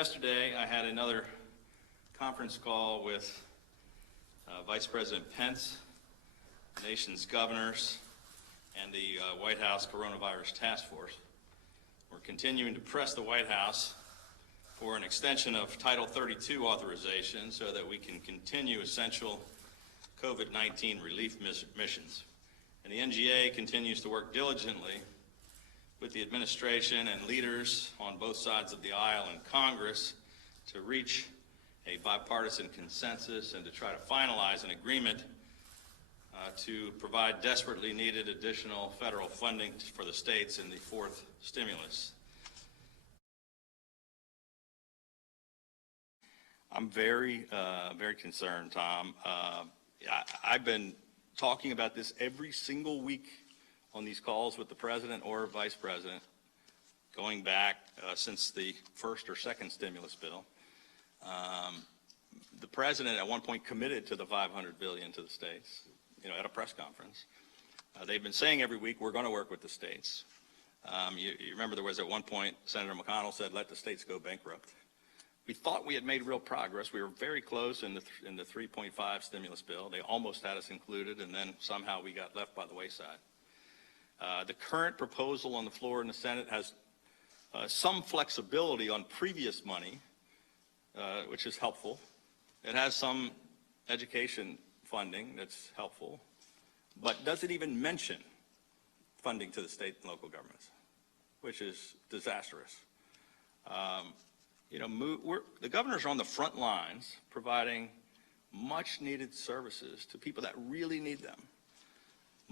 Yesterday, I had another conference call with Vice President Pence, the nation's governors, and the White House Coronavirus Task Force. We're continuing to press the White House for an extension of Title 32 authorization so that we can continue essential COVID-19 relief missions. And the NGA continues to work diligently with the administration and leaders on both sides of the aisle in Congress to reach a bipartisan consensus and to try to finalize an agreement to provide desperately needed additional federal funding for the states in the fourth stimulus. I'm very concerned, Tom. I've been talking about this every single week on these calls with the president or vice president, going back since the first or second stimulus bill. The president at one point committed to the $500 billion to the states, at a press conference. They've been saying every week, we're going to work with the states. You remember there was at one point, Senator McConnell said, let the states go bankrupt. We thought we had made real progress. We were very close in the 3.5 stimulus bill. They almost had us included, and then somehow we got left by the wayside. The current proposal on the floor in the Senate has some flexibility on previous money, which is helpful. It has some education funding that's helpful, but doesn't even mention funding to the state and local governments, which is disastrous. The governors are on the front lines providing much needed services to people that really need them.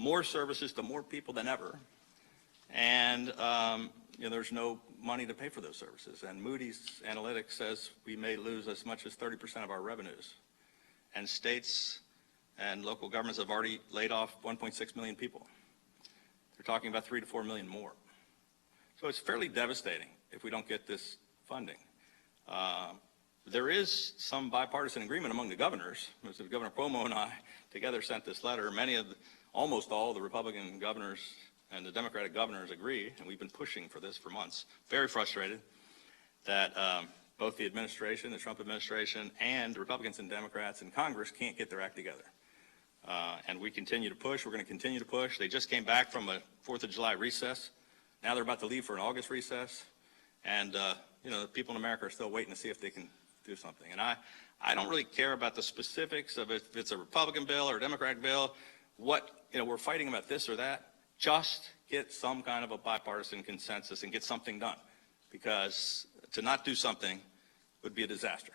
More services to more people than ever, and there's no money to pay for those services. And Moody's Analytics says we may lose as much as 30% of our revenues. And states and local governments have already laid off 1.6 million people. They're talking about 3 to 4 million more. So it's fairly devastating if we don't get this funding. There is some bipartisan agreement among the governors. Governor Cuomo and I together sent this letter. Almost all of the Republican governors and the Democratic governors agree, and we've been pushing for this for months. Very frustrated that both the administration, the Trump administration, and the Republicans and Democrats in Congress can't get their act together. And we continue to push. We're going to continue to push. They just came back from a 4th of July recess. Now they're about to leave for an August recess. And, the people in America are still waiting to see if they can do something. And I don't really care about the specifics of if it's a Republican bill or a Democratic bill. We're fighting about this or that. Just get some kind of a bipartisan consensus and get something done, because to not do something would be a disaster.